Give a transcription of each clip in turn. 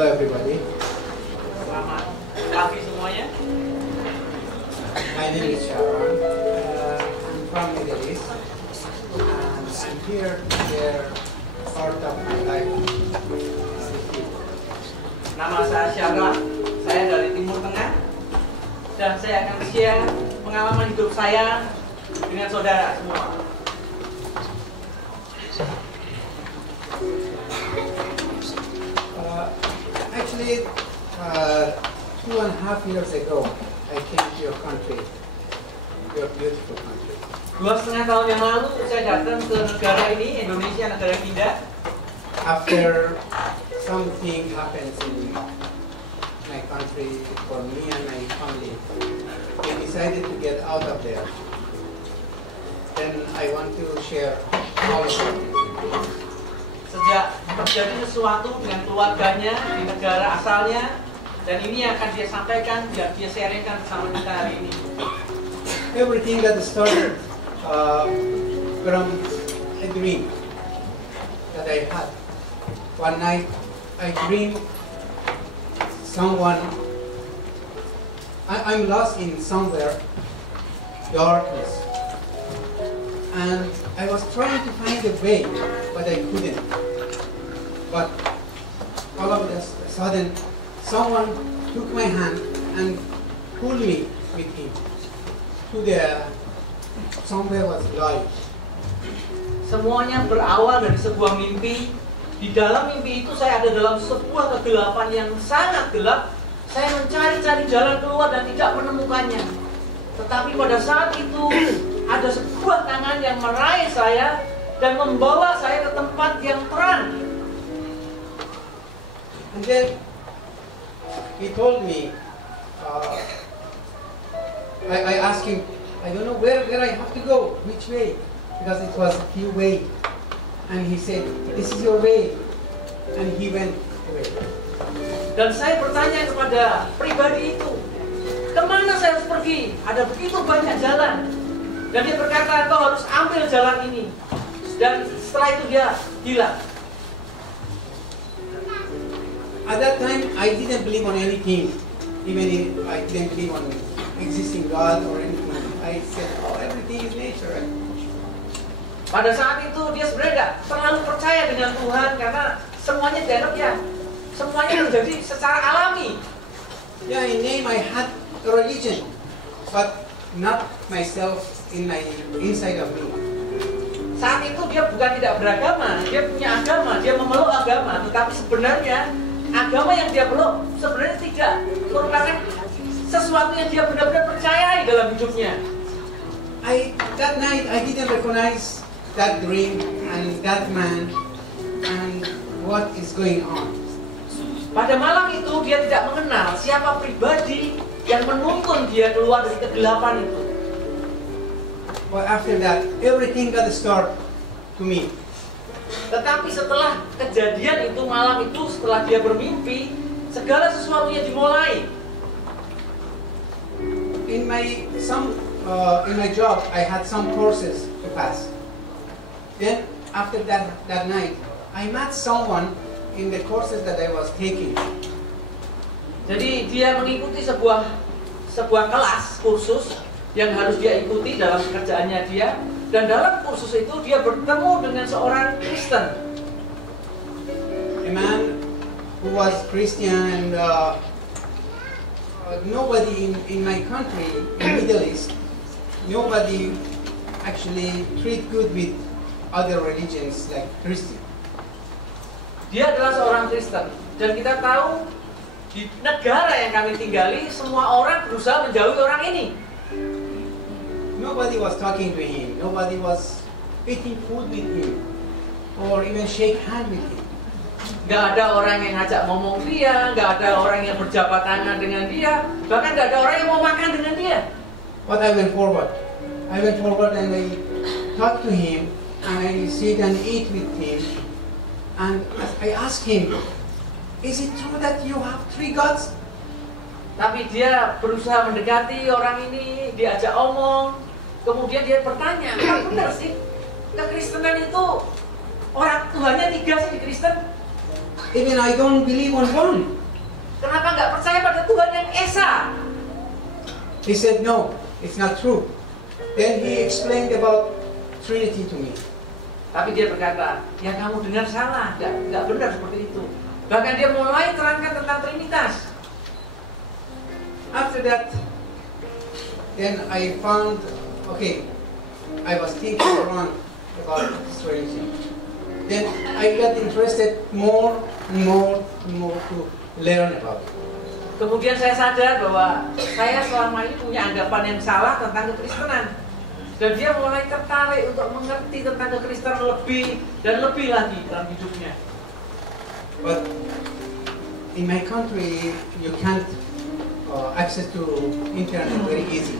Hello everybody. Selamat pagi semuanya. My name is Sharon. I'm from Middle East. And I'm here to share part of my life with you. Nama saya Syara. Saya dari Timur Tengah. Dan saya akan share pengalaman hidup saya dengan saudara semua. Actually, 2.5 years ago, I came to your country, your beautiful country. 2,5 tahun yang lalu saya datang ke negara ini, Indonesia, negara yang indah. After something happens in my country for me and my family, we decided to get out of there. Then I want to share all of it. Sejak terjadi sesuatu dengan keluarganya di negara asalnya, dan ini akan dia sampaikan, dia sharingkan bersama kita hari ini. Everything that started from a dream that I had. One night I dreamed someone, I'm lost in somewhere, darkness. And I was trying to find a way, but I couldn't. But all of a sudden, someone took my hand and pulled me with him to the somewhere was light. Semuanya berawal dari sebuah mimpi. Di dalam mimpi itu saya ada dalam sebuah kegelapan yang sangat gelap. Saya mencari-cari jalan keluar dan tidak menemukannya. Tetapi pada saat itu ada sebuah tangan yang meraih saya dan membawa saya ke tempat yang terang. And then he told me, I asked him, I don't know where I have to go, which way, because it was a few way. And he said, this is your way. And he went away. Dan saya bertanya kepada pribadi itu, kemana saya harus pergi? Ada begitu banyak jalan. Dan dia berkata, kau harus ambil jalan ini. Dan setelah itu dia hilang. At that time, I didn't believe on anything, even if I didn't believe on existing God or anything. I said, oh, everything is nature. Pada saat itu dia sebenarnya tidak terlalu percaya dengan Tuhan karena semuanya dianggap ya semuanya terjadi secara alami. Yeah, in name I had a religion, but not myself in my inside of me. Saat itu dia bukan tidak beragama, dia punya agama, dia memeluk agama, tetapi sebenarnya agama yang dia peluk sebenarnya tidak merupakan sesuatu yang dia benar-benar percayai dalam hidupnya. That night I didn't recognize that dream and that man and what is going on. Pada malam itu dia tidak mengenal siapa pribadi yang menuntun dia keluar dari kegelapan itu. But after that, everything got start to me. Tetapi setelah kejadian itu malam itu, setelah dia bermimpi, segala sesuatunya dimulai. In my job, I had some courses to pass. Then after that night, I met someone in the courses that I was taking. Jadi dia mengikuti sebuah kelas kursus yang harus dia ikuti dalam pekerjaannya dia, dan dalam kursus itu dia bertemu dengan seorang Kristen. A man who was Christian and nobody in my country, in Middle East, nobody actually treat good with other religions like Christian. Dia adalah seorang Kristen, dan kita tahu di negara yang kami tinggali semua orang berusaha menjauhi orang ini. Nobody was talking to him. Nobody was eating food with him, or even shake hand with him. Gak ada orang yang ngajak ngomong dia, gak ada orang yang berjabat tangan dengan dia, bahkan gak ada orang yang mau makan dengan dia. But I went forward. I went forward and I talked to him, and I sit and eat with him, and I asked him, "Is it true that you have 3 gods?" Tapi dia berusaha mendekati orang ini, diajak omong, kemudian dia bertanya, "Apa benar sih kekristenan itu orang Tuhannya 3 sih di Kristen?" even I don't believe on one. Kenapa nggak percaya pada Tuhan yang Esa? He said, no, it's not true. Then he explained about Trinity to me. Tapi dia berkata, yang kamu dengar salah, nggak benar seperti itu. Bahkan dia mulai terangkan tentang Trinitas. After that, then I found, okay, I was thinking around about Trinity. Then I got interested more to learn about it. Kemudian saya sadar bahwa saya selama ini punya anggapan yang salah tentang kekristenan. Dan dia mulai tertarik untuk mengerti tentang kekristenan lebih dan lebih lagi dalam hidupnya. But in my country, you can't access to internet very easy.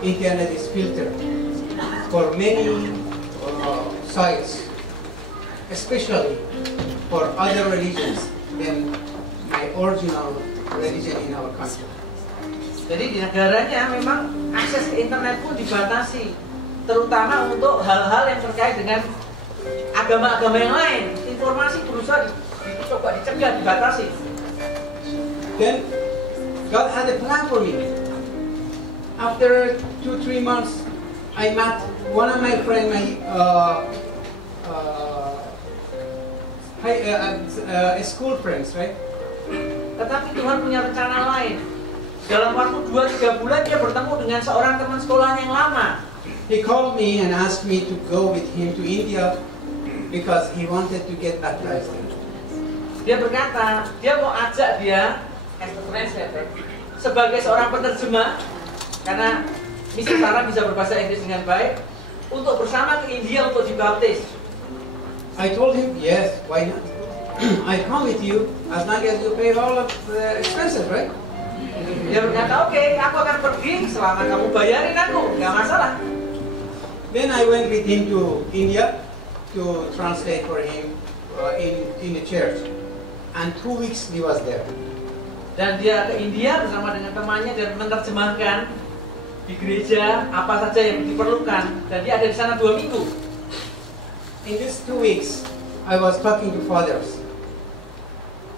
Internet is filtered for many sites, especially for other religions than my original religion in our country. Jadi di negaranya memang akses ke internet pun dibatasi, terutama untuk hal-hal yang terkait dengan agama-agama yang lain. Informasi berusaha dicoba dicegah, dibatasi. Then God had a plan for me. After 2-3 months, I met one of my friends, school friends, right? Tetapi Tuhan punya rencana lain. Dalam waktu 2-3 bulan dia bertemu dengan seorang teman sekolahnya yang lama. He called me and asked me to go with him to India because he wanted to get baptized. Dia berkata, dia mau ajak dia as a translator, sebagai seorang penerjemah, karena misi Sarah bisa berbahasa Inggris dengan baik, untuk bersama ke India untuk dibaptis. I told him, yes, why not? I come with you as long as you pay all of the expenses, right? Dia berkata, oke, aku akan pergi selama kamu bayarin aku, nggak masalah. Then I went with him to India to translate for him in the church, and 2 weeks he was there. Dan dia ke India bersama dengan temannya dan menerjemahkan di gereja apa saja yang diperlukan. Dan dia ada di sana 2 minggu. In these 2 weeks, I was talking to fathers,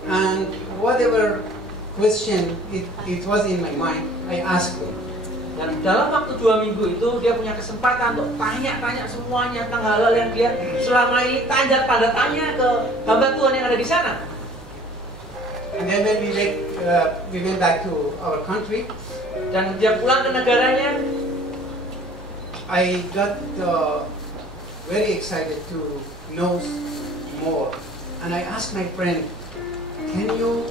and whatever question it was in my mind, I asked them. Dan dalam waktu 2 minggu itu dia punya kesempatan untuk tanya-tanya semuanya tentang hal-hal yang dia selama ini tanda tanya ke hamba Tuhan yang ada di sana. And then when we went back to our country, dan dia pulang ke negaranya, I got very excited to know more, and I asked my friend, can you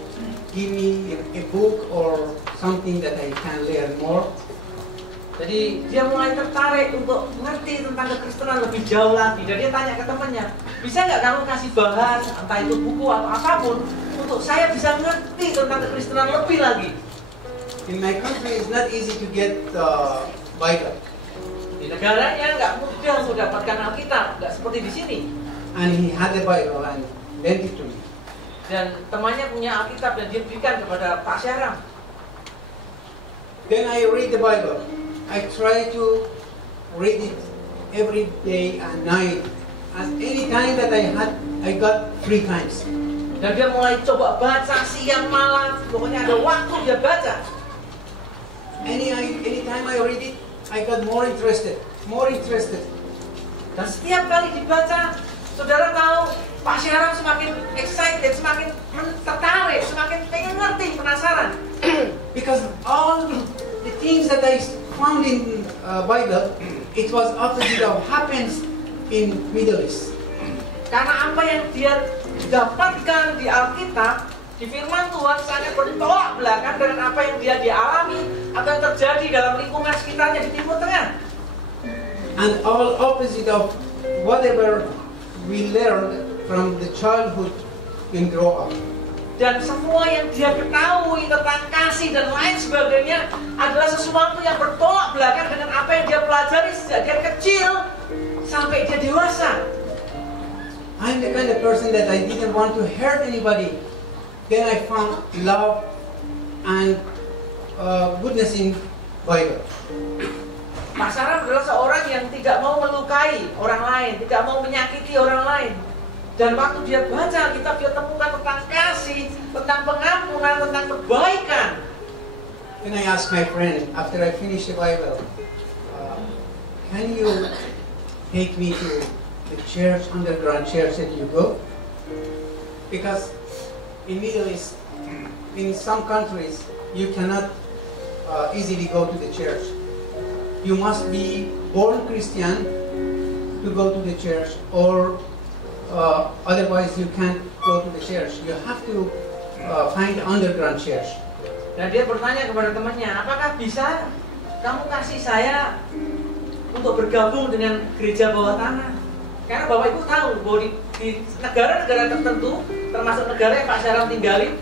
give me a book or something that I can learn more? Jadi dia mulai tertarik untuk mengerti tentang kekristenan lebih jauh lagi. Dan dia tanya ke temannya, bisa nggak kamu kasih bahan, entah itu buku atau apapun, untuk saya bisa mengerti tentang kekristenan lebih lagi. In my country, it's not easy to get Bible. Di negaranya nggak mudah untuk dapatkan Alkitab, nggak seperti di sini. And he had a Bible and lent it to me. Dan temannya punya Alkitab dan dia berikan kepada Pak Syahram. Then I read the Bible. I try to read it every day and night. As any time that I got 3 times. Dan dia mulai coba baca siang malam, pokoknya ada waktu dia baca. Any time I read it, I got more interested. Dan setiap kali dibaca, saudara tahu, Pak Syahram semakin excited, semakin tertarik, semakin pengen ngerti, penasaran. Because all the things that I found in Bible, it was opposite of happens in Middle East. Karena apa yang dia dapatkan di Alkitab, di firman Tuhan sangat bertolak belakang dengan apa yang dia dialami atau yang terjadi dalam lingkungan sekitarnya di Timur Tengah. And all opposite of whatever we learned from the childhood and grow up. Dan semua yang dia ketahui tentang kasih dan lain sebagainya adalah sesuatu yang bertolak belakang dengan apa yang dia pelajari sejak dia kecil sampai dia dewasa. I'm the kind of person that I didn't want to hurt anybody. Then I found love and goodness in Bible. Pak Syahram adalah seorang yang tidak mau melukai orang lain, tidak mau menyakiti orang lain. Dan waktu dia baca Alkitab, dia temukan tentang kasih, tentang pengampunan, tentang kebaikan. When I asked my friend after I finished the Bible, can you take me to the church, underground church that you go? Because in Middle East, in some countries, you cannot easily go to the church. You must be born Christian to go to the church, or otherwise you can't go to the church. You have to find underground church. Dan dia bertanya kepada temannya, apakah bisa kamu kasih saya untuk bergabung dengan gereja bawah tanah? Karena Bapak Ibu tahu bahwa di negara-negara tertentu, termasuk negara yang Pak Syaraf tinggalin,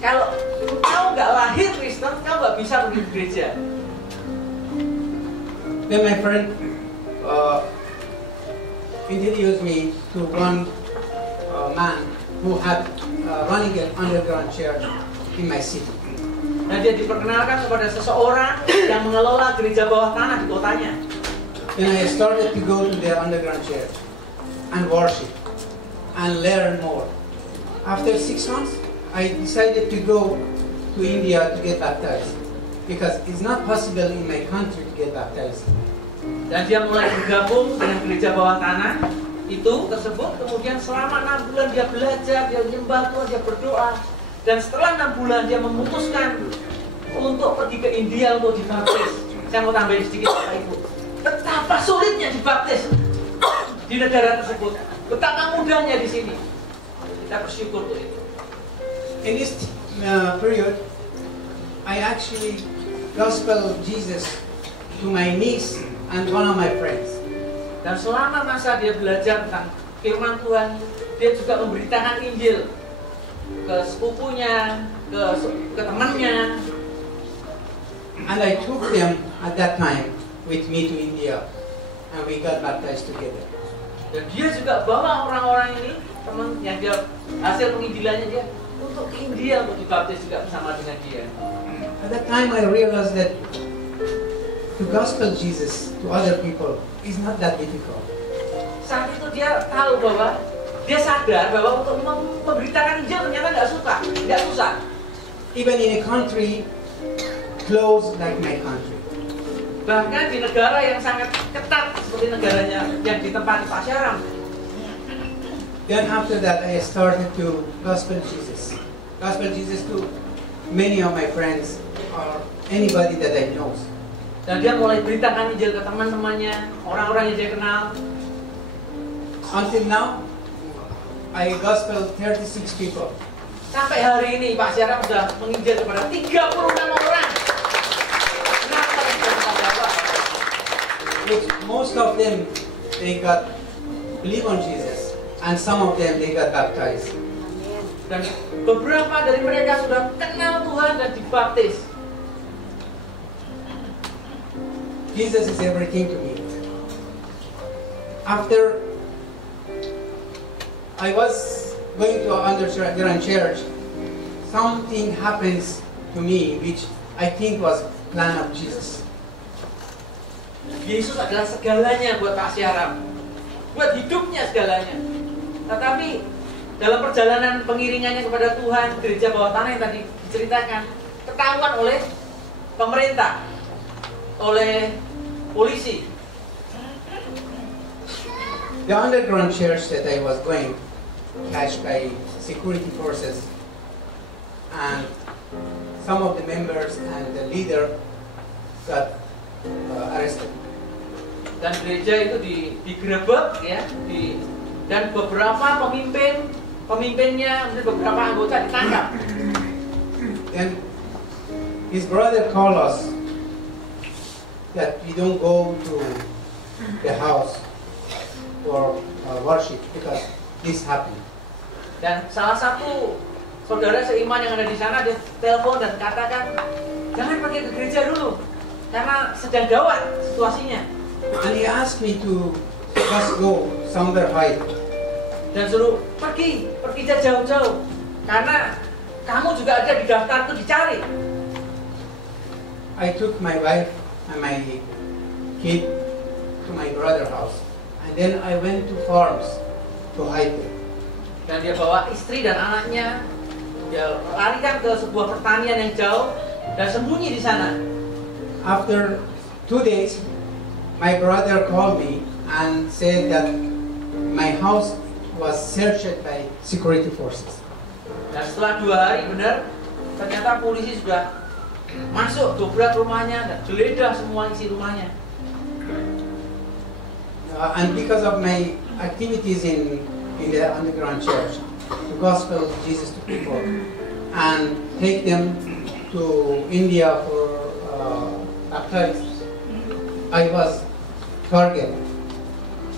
kalau kamu nggak lahir Kristen, kamu nggak bisa pergi ke gereja. Then my friend introduced me to one man who had running an underground church in my city. Dan dia diperkenalkan kepada seseorang yang mengelola gereja bawah tanah di kotanya. Then I started to go to the underground church and worship and learn more. After 6 months, I decided to go to India to get baptized because it's not possible in my country to get baptized. Dan dia mulai bergabung dengan gereja bawah tanah itu tersebut. Kemudian selama 6 bulan dia belajar, dia menyembah Tuhan, dia berdoa. Dan setelah 6 bulan dia memutuskan untuk pergi ke India untuk dibaptis. Saya mau tambahin sedikit Bapak Ibu. Betapa sulitnya dibaptis di negara tersebut. Betapa mudahnya di sini. Kita bersyukur untuk itu. In this period, I actually gospel Jesus to my niece and one of my friends. Dan selama masa dia belajar tentang firman Tuhan, dia juga memberitakan Injil ke sepupunya, ke temannya. And I took them at that time with me to India, and we got baptized together. Dan dia juga bawa orang-orang ini, teman yang dia hasil penginjilannya dia untuk ke India untuk dibaptis juga bersama dengan dia. At that time, I realized that to gospel Jesus to other people is not that difficult. Saat itu dia tahu bahwa dia sadar bahwa untuk memberitakan Injil ternyata nggak susah. Even in a country close like my country. Bahkan di negara yang sangat ketat seperti negaranya yang ditempati Pak Syaraf. Then after that, I started to gospel Jesus to many of my friends or anybody that I know. Dan dia mulai beritakan Injil ke teman-temannya, orang-orang yang dia kenal. Until now, I gospel 36 people. Sampai hari ini Pak Syaraf sudah menginjil kepada 36 orang. Kenapa kita Bapak? Which most of them they got believe on Jesus, and some of them they got baptized. Dan beberapa dari mereka sudah kenal Tuhan dan dibaptis. Jesus is everything to me. After I was going to underground church, something happens to me which I think was plan of Jesus. Yesus adalah segalanya buat Pak Syaraf, buat hidupnya segalanya. Tetapi dalam perjalanan pengiringannya kepada Tuhan, gereja bawah tanah yang tadi diceritakan, ketahuan oleh pemerintah, oleh polisi. The underground church that I was going, catched by security forces, and some of the members and the leader got arrested. Dan gereja itu digerebek ya, dan beberapa pemimpinnya, beberapa anggota ditangkap. Then his brother called us that we don't go to the house for worship because this happened. Dan salah satu saudara seiman yang ada di sana dia telepon dan katakan jangan pergi ke gereja dulu karena sedang gawat situasinya. And he asked me to just go somewhere hide. Dan suruh pergi jauh-jauh karena kamu juga ada di daftar itu dicari. I took my wife and my kid to my brother's house, and then I went to farms to hide them. Dan dia bawa istri dan anaknya, dia larikan ke sebuah pertanian yang jauh dan sembunyi di sana. After 2 days, my brother called me and said that my house was searched by security forces. Dan setelah 2 hari benar, ternyata polisi sudah masuk dobrak rumahnya dan geledah semua isi rumahnya. And because of my activities in the underground church, to gospel Jesus to people and take them to India for baptism, I was targeted.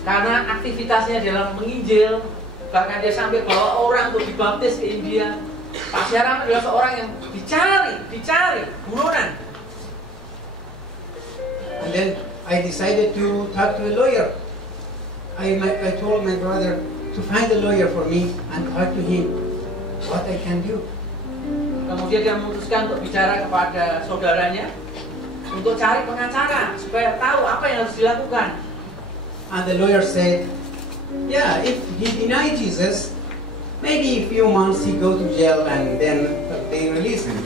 Karena aktivitasnya dalam menginjil, bahkan dia sampai bawa orang untuk dibaptis ke India. Pak Syahram adalah seorang yang dicari, buronan. And then I decided to talk to a lawyer. I told my brother to find a lawyer for me and talk to him what I can do. Kemudian dia memutuskan untuk bicara kepada saudaranya untuk cari pengacara supaya tahu apa yang harus dilakukan. And the lawyer said, yeah, if he denied Jesus, maybe a few months he go to jail and then they release him.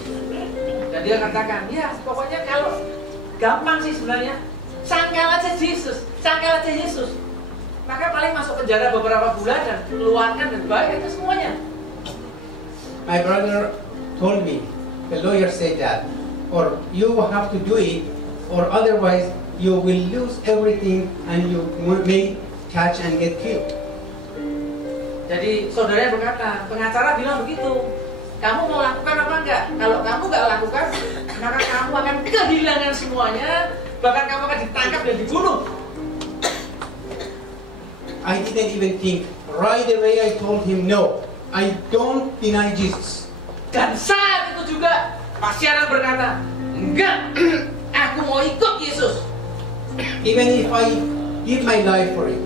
Dan dia katakan, ya pokoknya kalau gampang sih sebenarnya, sangkal aja Yesus. Maka paling masuk penjara beberapa bulan dan keluarkan dan baik itu semuanya. My brother told me, the lawyer said that, or you have to do it, or otherwise you will lose everything and you may catch and get killed. Jadi saudaranya berkata, pengacara bilang begitu, kamu mau lakukan apa enggak? Kalau kamu enggak lakukan, maka kamu akan kehilangan semuanya, bahkan kamu akan ditangkap dan dibunuh. I didn't even think. Right away I told him, no, I don't deny Jesus. Dan saat itu juga Pak Syahram berkata, enggak, aku mau ikut Yesus. Even if I give my life for it.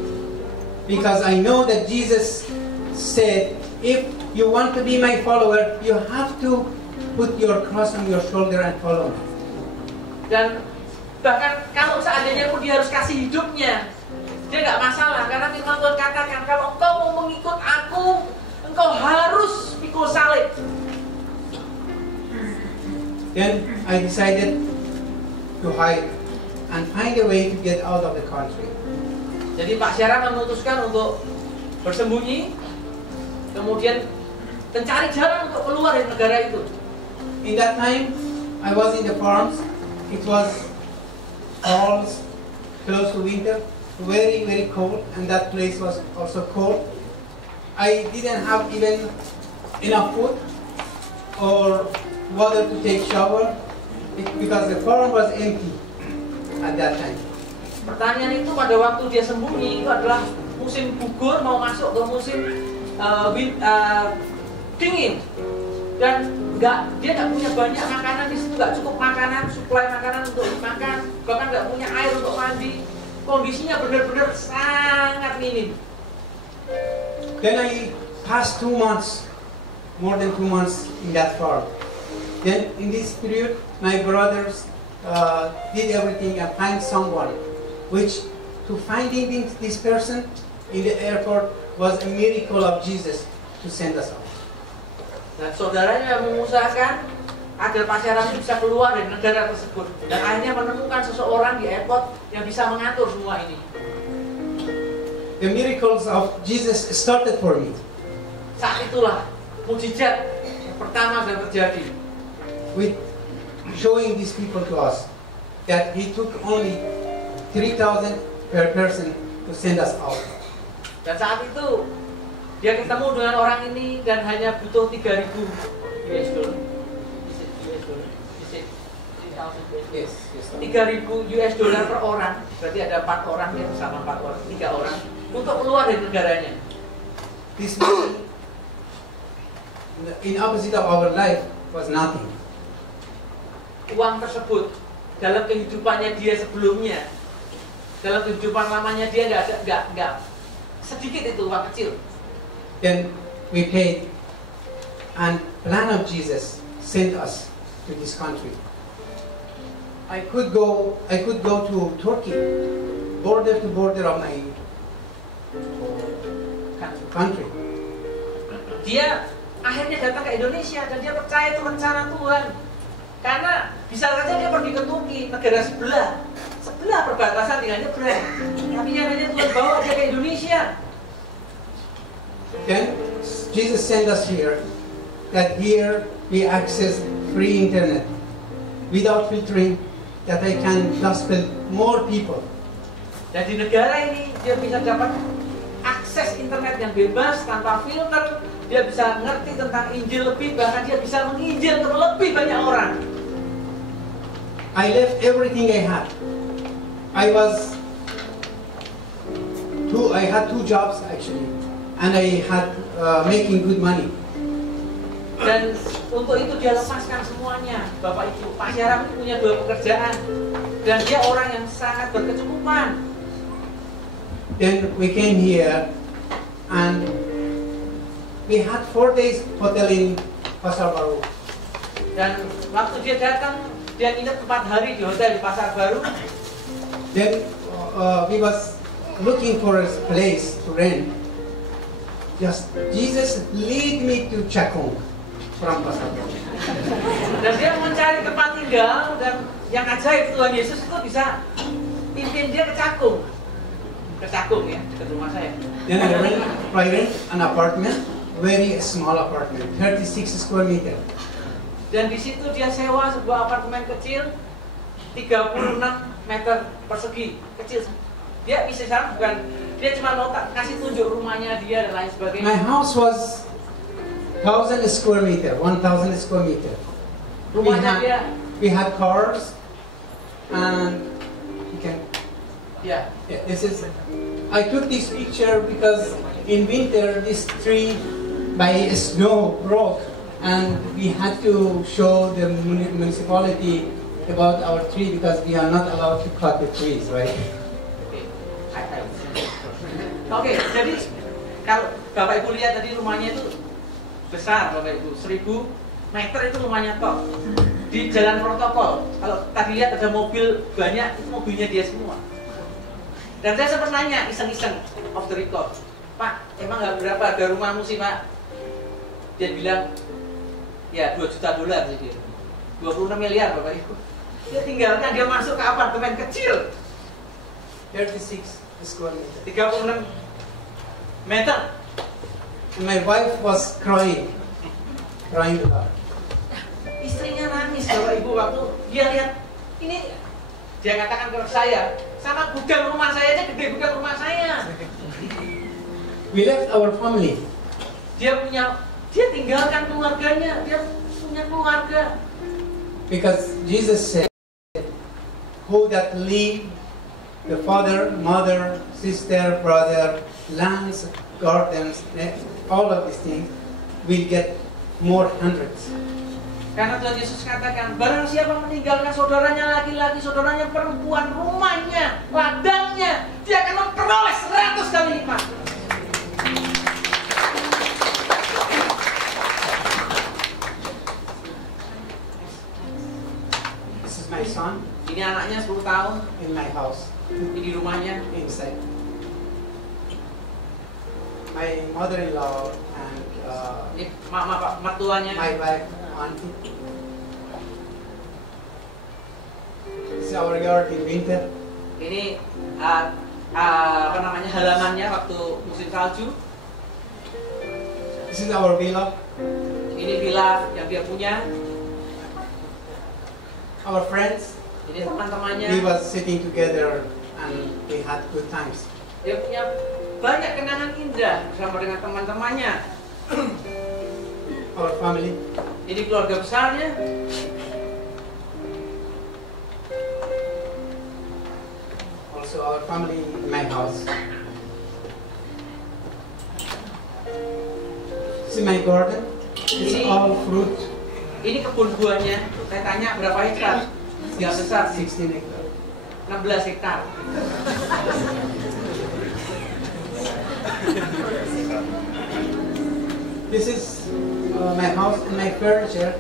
Because I know that Jesus said, if you want to be my follower, you have to put your cross on your shoulder and follow me. Dan bahkan kalau seandainya pun dia harus kasih hidupnya, dia nggak masalah, karena firman Tuhan katakan, kalau engkau mau mengikut aku, engkau harus pikul salib. Then I decided to hide and find a way to get out of the country. Jadi Pak Syahram memutuskan untuk bersembunyi, kemudian mencari jalan untuk keluar dari negara itu. In that time, I was in the farms. It was fall, close to winter, very, very cold, and that place was also cold. I didn't have even enough food or water to take shower because the farm was empty at that time. Pertanyaan itu pada waktu dia sembunyi itu adalah musim gugur mau masuk ke musim dingin, dan dia nggak punya banyak makanan di situ, nggak cukup makanan, suplai makanan untuk dimakan, bahkan nggak punya air untuk mandi. Kondisinya benar-benar sangat minim. Then I passed 2 months, more than 2 months in that farm. Then in this period, my brothers did everything and find someone, which to finding this person in the airport was a miracle of Jesus to send us out. Dan saudaranya mengusahakan agar Pak Syahram bisa keluar dari negara tersebut, dan akhirnya menemukan seseorang di airport yang bisa mengatur semua ini. The miracles of Jesus started for me. Saat itulah mujizat yang pertama yang terjadi. With showing these people to us that He took only 3,000 per person to send us out. Dan saat itu dia ketemu dengan orang ini dan hanya butuh 3.000 US dollar. Yes. 3.000 US dollar per orang, berarti ada 4 orang ya, sama 4 orang, 3 orang untuk keluar dari negaranya. This money, in opposite of our life, was nothing. Uang tersebut dalam kehidupannya dia sebelumnya, dalam kehidupan lamanya dia nggak sedikit, itu uang kecil. Then we paid, and plan of Jesus sent us to this country. I could go to Turkey, border to border of my country. dia akhirnya datang ke Indonesia dan dia percaya itu rencana Tuhan. Karena bisa saja dia pergi ke Turki, negara sebelah perbatasan dengan nyebrang. Tapi nyatanya Tuhan bawa dia ke Indonesia. Then Jesus sent us here, that here we access free internet without filtering, that I can gospel more people. Dan di negara ini dia bisa dapat akses internet yang bebas tanpa filter. Dia bisa ngerti tentang Injil lebih, bahkan dia bisa menginjil ke lebih banyak orang. I left everything I had. I had two jobs actually, and I had making good money. Dan untuk itu dia lepaskan semuanya. Bapak Ibu, Pak Syaraf punya 2 pekerjaan dan dia orang yang sangat berkecukupan. Then we came here, and we had 4 days hotel in Pasar Baru. Dan waktu dia datang, dia nginep 4 hari di hotel di Pasar Baru. Then we was looking for a place to rent. Just Jesus lead me to Cakung from Pasar Baru. Dan dia mencari tempat tinggal, dan yang ajaib Tuhan Yesus itu bisa pimpin dia ke Cakung. Ke Cakung ya, ke rumah saya. Then I rent an apartment, very small apartment, 36 square meter. Dan di situ dia sewa sebuah apartemen kecil 36 meter persegi, kecil. Dia bisa sama bukan, dia cuma mau kasih tunjuk rumahnya dia dan lain sebagainya. My house was 1,000 square meter, 1,000 square meter. Rumahnya dia, We had cars, and you can. ya. Yeah, this is. I took this picture because in winter this tree by snow broke, and we had to show the municipality about our tree because we are not allowed to cut the trees, right? Oke, jadi kalau Bapak Ibu lihat tadi rumahnya itu besar, Bapak Ibu, 1000 meter itu rumahnya kok. Di jalan protokol, kalau tadi lihat ada mobil banyak, itu mobilnya dia semua. Dan saya sempat nanya, iseng-iseng, off the record, Pak, emang nggak berapa harga rumahmu sih Pak? Dia bilang, ya $2 juta sih dia, 26 miliar Bapak Ibu. Dia tinggalkan, dia masuk ke apartemen kecil, 36 square meter. 36 meter. And my wife was crying a lot. Istrinya nangis Bapak Ibu waktu dia lihat ini. Dia katakan ke saya, sama gudang rumah saya aja gede gudang rumah saya. We left our family. Dia tinggalkan keluarganya, dia punya keluarga. Because Jesus said, who that leave the father, mother, sister, brother, lands, gardens, all of these things, will get more hundreds. Karena Tuhan Yesus katakan, barang siapa meninggalkan saudaranya laki-laki, saudaranya perempuan, rumahnya, ladangnya, dia akan memperoleh 100 kali lipat. This is my son Ini anaknya 10 tahun, in my house, ini rumahnya. inside. My mother-in-law and Ini mertuanya. my wife, auntie. This is our yard in winter. Ini halamannya waktu musim salju. This is our villa. Ini villa yang dia punya. Our friends. Ini teman-temannya. We was sitting together and we had good times. Dia punya banyak kenangan indah bersama dengan teman-temannya. Our family. Ini keluarga besarnya. Also our family in my house. See my garden? It's all fruit. Ini kebun buahnya. Saya tanya berapa hektar? Tidak besar, 16 hectares. 16 hektar. This is my house and my furniture,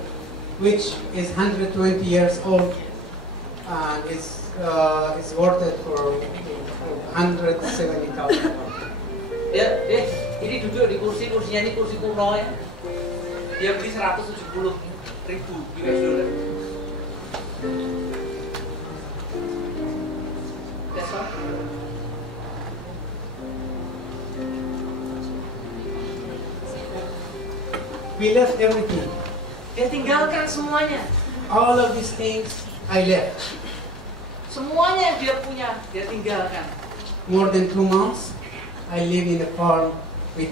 which is 120 years old, and it's worth it for 170,000. Dia Ini duduk di kursinya ini kursi kuno ya. Dia beli 170.000 US dollar. That's all. We left everything. Dia tinggalkan semuanya. All of these things I left. Semuanya yang dia punya, dia tinggalkan. More than 2 months, I live in a farm with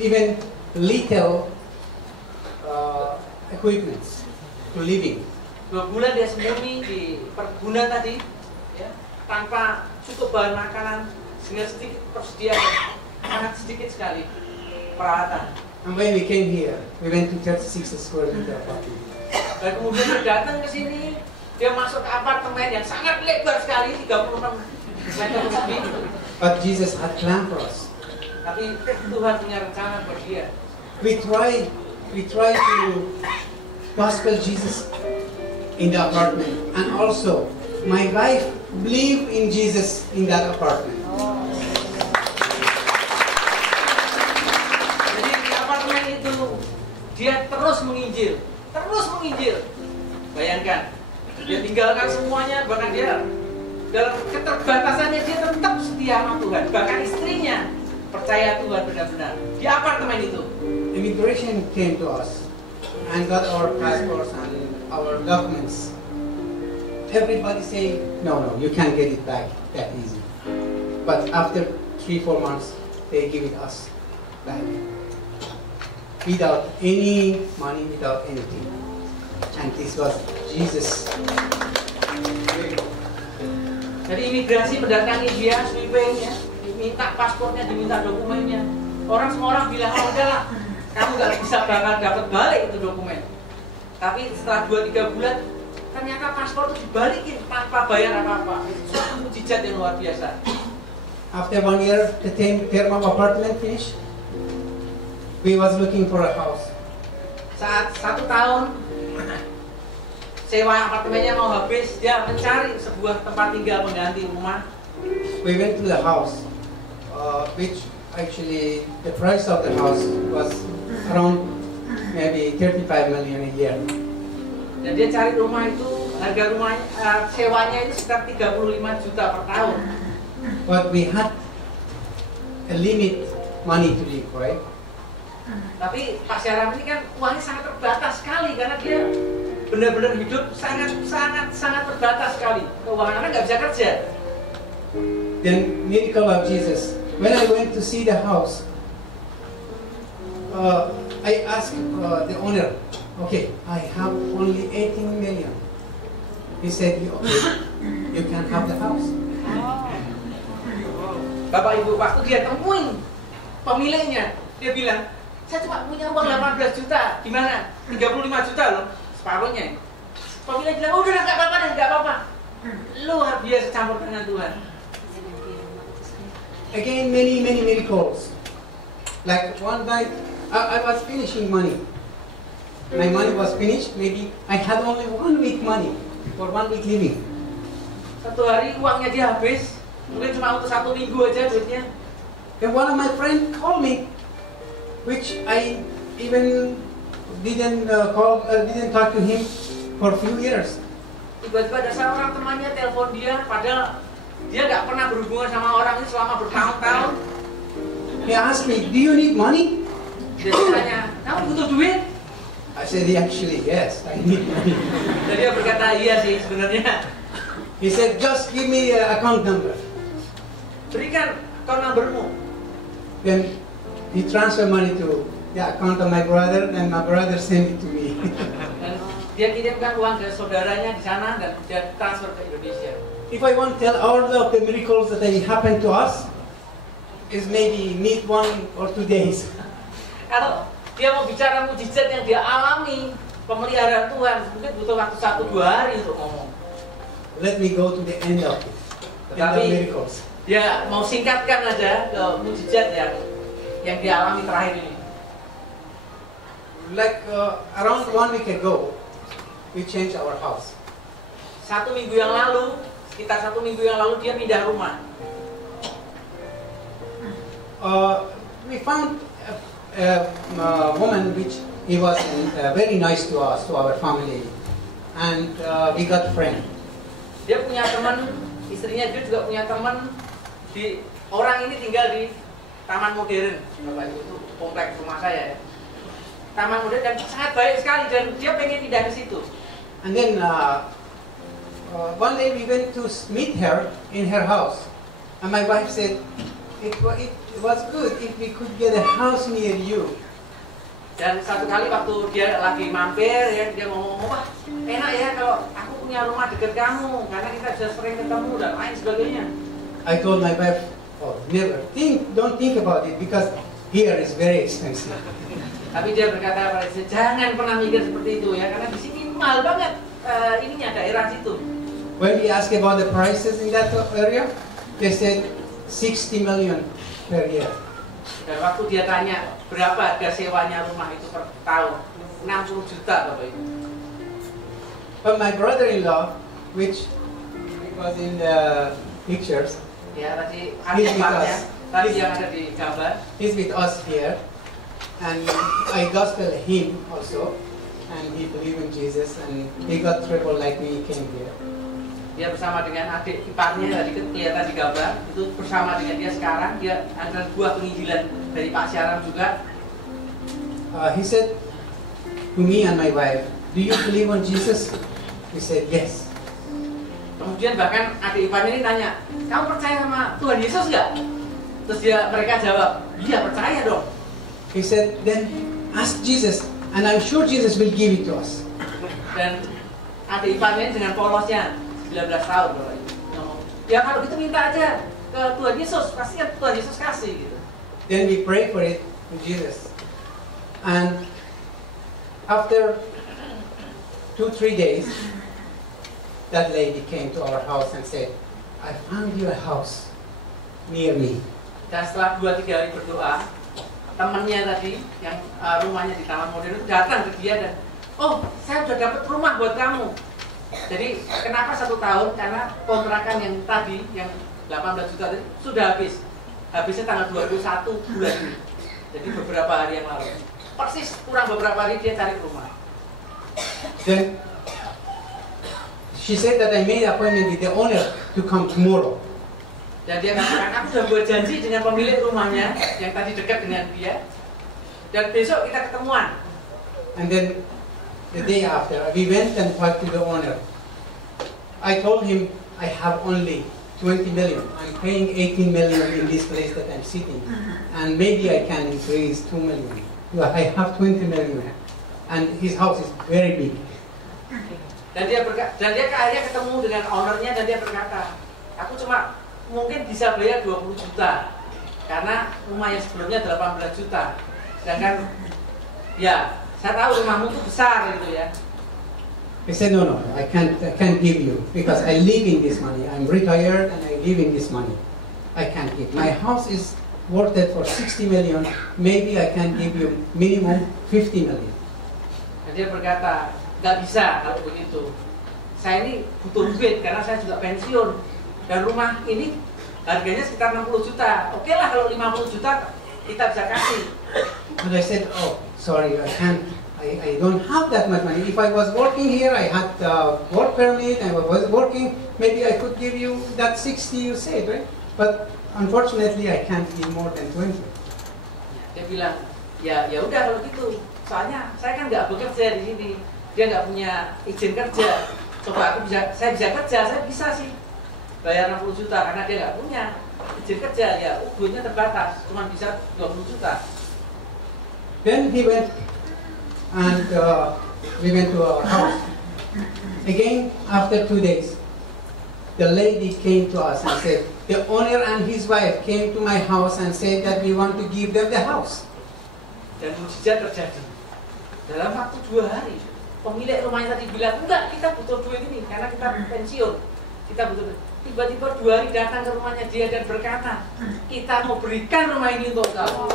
even little equipments to living. 2 bulan dia sembunyi di perkebunan tadi, ya, tanpa cukup bahan makanan, dengan sedikit persediaan, sangat sedikit sekali peralatan. And when we came here, we went to 36 square meter apartment. Dan kemudian dia datang ke sini, dia masuk ke apartemen yang sangat lebar sekali, 36 meter persegi. But Jesus had planned for us. Tapi Tuhan punya rencana buat dia. We tried to gospel Jesus in the apartment, and also my wife believed in Jesus in that apartment. Jadi di apartemen itu dia terus menginjil. Bayangkan, dia tinggalkan semuanya, bahkan dia dalam keterbatasannya dia tetap setia sama Tuhan. Bahkan istrinya percaya Tuhan benar-benar di apartemen itu. Immigration came to us and got our passports and our documents. Everybody say, no, you can't get it back that easy. But after 3-4 months, they give it us back. Without any money, without anything. And this was Jesus. Jadi imigrasi mendatangi dia, sweeping ya, diminta paspornya, diminta dokumennya. Semua orang bilang, oh udahlah, kamu gak bisa bakal dapat balik itu dokumen. Tapi setelah 2-3 bulan, ternyata paspor itu dibalikin tanpa bayar apa-apa. Itu suatu mukjizat yang luar biasa. After 1 year, the term of apartment finished. We was looking for a house. Saat 1 tahun sewa apartemennya mau habis, dia mencari sebuah tempat tinggal pengganti rumah. We went to the house, which actually the price of the house was around maybe 35 million a year. Dan dia cari rumah itu, harga rumahnya, sewanya itu sekitar 35 juta per tahun. But we had a limit money to live, right? Tapi Pak Syahram ini kan uangnya sangat terbatas sekali karena dia benar-benar hidup sangat terbatas sekali. Keuangannya nggak bisa kerja. Then miracle of Jesus. When I went to see the house, I asked the owner, okay, I have only 18 million. He said, okay, you can have the house. Bapak Ibu, waktu dia temuin pemiliknya, dia bilang, saya cuma punya uang 18 juta, gimana? 35 juta loh, separuhnya. Pemilik bilang, oh, udah nggak apa-apa. Luar biasa campur dengan Tuhan. Again, many miracles. Like one night, I was finishing money. My money was finished. Maybe I had only 1 week money for 1 week living. Satu hari uangnya dia habis, mungkin cuma untuk 1 minggu aja duitnya. Then one of my friends called me, which I even didn't talk to him for a few years. Tiba-tiba ada seorang temannya telepon dia, padahal dia nggak pernah berhubungan sama orang ini selama bertahun-tahun. He asked me, do you need money? Dia tanya, kamu butuh duit? I said, actually, yes, I need money. Dan dia berkata, iya sih sebenarnya. He said, just give me an account number. Berikan account numbermu. Then he transferred money to the account of my brother, and my brother sent it to me. Dan dia kirimkan uang ke saudaranya di sana dan dia transfer ke Indonesia. If I want to tell all of the miracles that happened to us, is maybe need 1 or 2 days. Kalau dia mau bicara mujizat yang dia alami, pemeliharaan Tuhan, mungkin butuh waktu 1-2 hari untuk ngomong. Let me go to the end of it. The end of miracles. Dia mau singkatkan aja ke mujizat yang dia alami terakhir ini. Like around 1 week ago, we changed our house. 1 minggu yang lalu, sekitar 1 minggu yang lalu dia pindah rumah. we found a woman which he was very nice to us, to our family, and we got friend. Dia punya teman, istrinya dia juga punya teman. Orang ini tinggal di Taman Modern, Bapak Ibu, itu kompleks rumah saya ya. Taman Modern dan sangat baik sekali dan dia pengen pindah ke situ. And then one day we went to meet her in her house, and my wife said, it was good if we could get a house near you. Dan satu kali waktu dia lagi mampir ya, dia ngomong, wah enak ya kalau aku punya rumah dekat kamu karena kita bisa sering ketemu dan lain sebagainya. I told my wife, oh, never don't think about it because here is very expensive. Tapi dia berkata pada saya, jangan pernah mikir seperti itu ya, karena di sini mahal banget ininya daerah situ. When we asked about the prices in that area, they said 60 million per year. Dan waktu dia tanya berapa harga sewanya rumah itu per tahun, 60 juta Bapak Ibu. But my brother-in-law, which was in the pictures, ya tadi yang ada di gambar, he's with us here, and I gospel him also, and he believed in Jesus, and he got trouble like me, he came here. Dia bersama dengan adik iparnya tadi kelihatan di gambar, itu bersama dengan dia sekarang, dia adalah buah penginjilan dari Pak Syaram juga. He said to me and my wife, do you believe on Jesus? We said yes. Kemudian bahkan adik iparnya ini tanya, kamu percaya sama Tuhan Yesus nggak? Terus mereka jawab, iya percaya dong. He said, then ask Jesus, and I'm sure Jesus will give it to us. Dan adik iparnya dengan polosnya 19 tahun Bapak Ibu. Ya kalau gitu minta aja ke Tuhan Yesus, pasti Tuhan Yesus kasih gitu. Then we pray for it to Jesus. And after 2-3 days, that lady came to our house and said, I found you a house near me. Dan setelah 2-3 hari berdoa, temannya tadi yang rumahnya di Taman Modern itu datang ke dia dan, oh saya sudah dapat rumah buat kamu. Jadi kenapa 1 tahun? Karena kontrakan yang tadi, yang 18 juta tadi sudah habis. Habisnya tanggal 21 bulan ini. Jadi beberapa hari yang lalu. Persis kurang beberapa hari dia cari rumah. Then she said that I made an appointment with the owner to come tomorrow. Dan dia katakan, aku sudah buat janji dengan pemilik rumahnya yang tadi dekat dengan dia. Dan besok kita ketemuan. And then the day after, we went and talked to the owner. I told him I have only 20 million. I'm paying 18 million in this place that I'm sitting. And maybe I can increase 2 million. I have 20 million. And his house is very big. Dan dia akhirnya ketemu dengan ownernya dan dia berkata, aku cuma mungkin bisa bayar 20 juta. Karena rumah yang sebelumnya 18 juta. Sedangkan, ya, saya tahu rumahmu itu besar gitu ya. I said, no, I can't give you because I live in this money. I'm retired and I live in this money. I can't give. My house is worth it for 60 million. Maybe I can give you minimum 50 million. Dan dia berkata, nggak bisa kalau begitu. Saya ini butuh duit karena saya juga pensiun. Dan rumah ini harganya sekitar 60 juta. Oke lah kalau 50 juta kita bisa kasih. And I said, oh, sorry, I can't. I don't have that much money. If I was working here, I had work permit, and I was working, maybe I could give you that 60 you said, right? But unfortunately, I can't give more than 20. Dia bilang, ya udah kalau gitu. Soalnya saya kan nggak bekerja di sini. Dia nggak punya izin kerja. Coba saya bisa kerja, saya bisa sih bayar 60 juta karena dia nggak punya izin kerja. Ya duitnya terbatas, cuma bisa 20 juta. Then he went. And we went to our house. Again, after 2 days, the lady came to us and said, the owner and his wife came to my house and said that we want to give them the house. Dan mujizat terjadi. Dalam waktu 2 hari, pemilik rumahnya tadi bilang, enggak, kita butuh duit ini karena kita pensiun. Kita butuh duit. Tiba-tiba 2 hari datang ke rumahnya dia dan berkata, kita mau berikan rumah ini untuk kamu.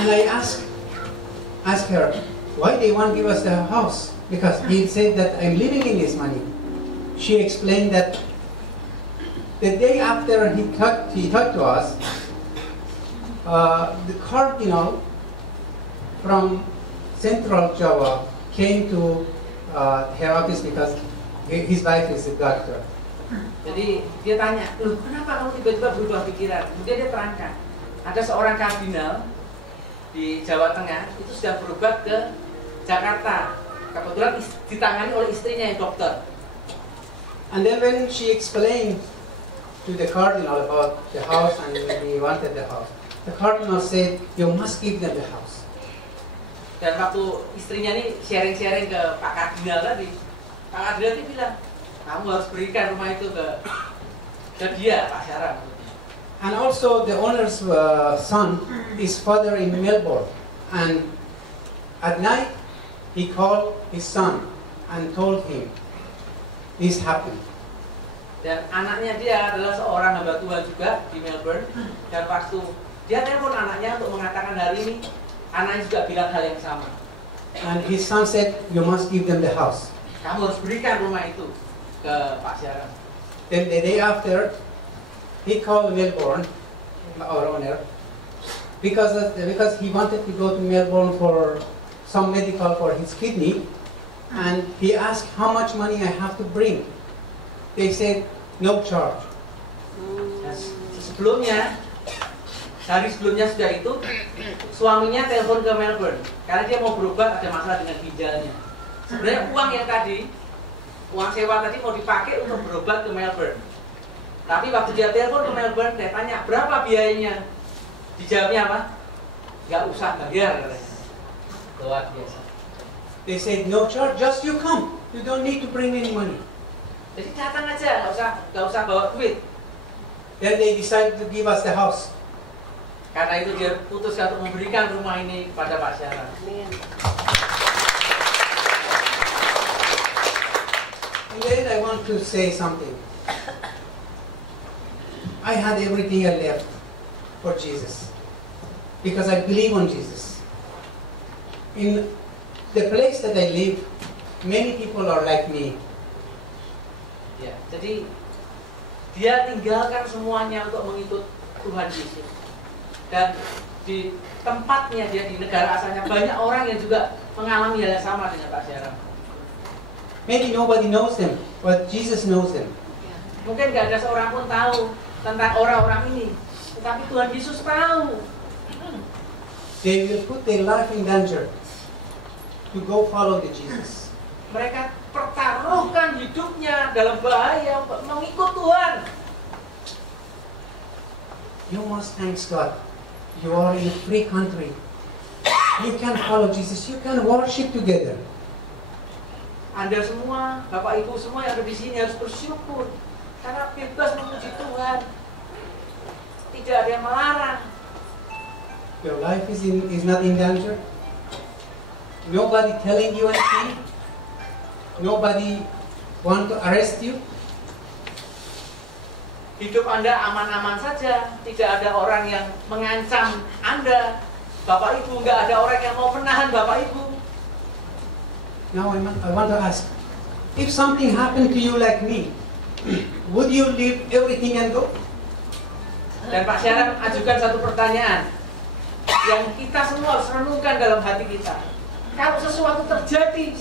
And I asked her, why they want to give us the house? Because he said that I'm living in this money. She explained that The day after he talked to us, the cardinal from Central Java came to her office because his wife is a doctor. Jadi dia tanya, loh kenapa kamu tiba-tiba berubah pikiran? Kemudian dia terangkan, ada seorang kardinal di Jawa Tengah itu sudah berobat ke Jakarta. Kebetulan ditangani oleh istrinya yang dokter. And then when she explained to the cardinal about the house and he wanted the house, the cardinal said, "You must give them the house." Dan waktu istrinya ini sharing-sharing ke Pak Kardinal tadi, Pak Kardinal ini bilang, kamu harus berikan rumah itu ke dia, Pak Syara. And also the owner's son is father in Melbourne, and at night he called his son and told him this happened. Dan anaknya dia adalah seorang hamba Tuhan juga di Melbourne, dan waktu dia telepon anaknya untuk mengatakan hari ini, anaknya juga bilang hal yang sama. And his son said, "You must give them the house." Kamu harus berikan rumah itu ke Pak Syara. Then the day after, he called Melbourne, our owner, because he wanted to go to Melbourne for some medical for his kidney, and he asked how much money I have to bring. They said no charge. Nah, sebelumnya, hari sebelumnya sudah itu, suaminya telepon ke Melbourne karena dia mau berobat, ada masalah dengan ginjalnya. Sebenarnya uang yang tadi, uang sewa tadi mau dipakai untuk berobat ke Melbourne. Tapi waktu dia telepon ke Melbourne, dia tanya berapa biayanya. Dijawabnya apa? Gak usah bayar katanya. Luar biasa. They said no charge, just you come. You don't need to bring any money. Jadi datang aja, gak usah bawa duit. Then they decided to give us the house. Karena itu dia putuskan untuk memberikan rumah ini kepada Pak Syara. And then I want to say something. I had everything I left for Jesus because I believe on Jesus. In the place that I live, many people are like me. Ya, jadi dia tinggalkan semuanya untuk mengikut Tuhan Yesus. Dan di tempatnya dia di negara asalnya banyak orang yang juga mengalami hal yang sama dengan Pak Syara. Maybe nobody knows them, but Jesus knows them. Mungkin gak ada seorang pun tahu tentang orang-orang ini, tetapi Tuhan Yesus tahu. They will put their life in danger to go follow the Jesus. Mereka pertaruhkan hidupnya dalam bahaya untuk mengikut Tuhan. You must thank God. You are in a free country. You can follow Jesus. You can worship together. Anda semua, Bapak Ibu semua yang ada di sini harus bersyukur karena bebas memuji Tuhan. Tidak ada yang melarang. Your life is not in danger. Nobody telling you anything. Nobody want to arrest you. Hidup Anda aman-aman saja, tidak ada orang yang mengancam Anda. Bapak Ibu, nggak ada orang yang mau menahan Bapak Ibu. Now I want to ask, if something happened to you like me, would you leave everything and go? Dan Pak Syara ajukan satu pertanyaan yang kita semua harus renungkan dalam hati kita. Kalau sesuatu terjadi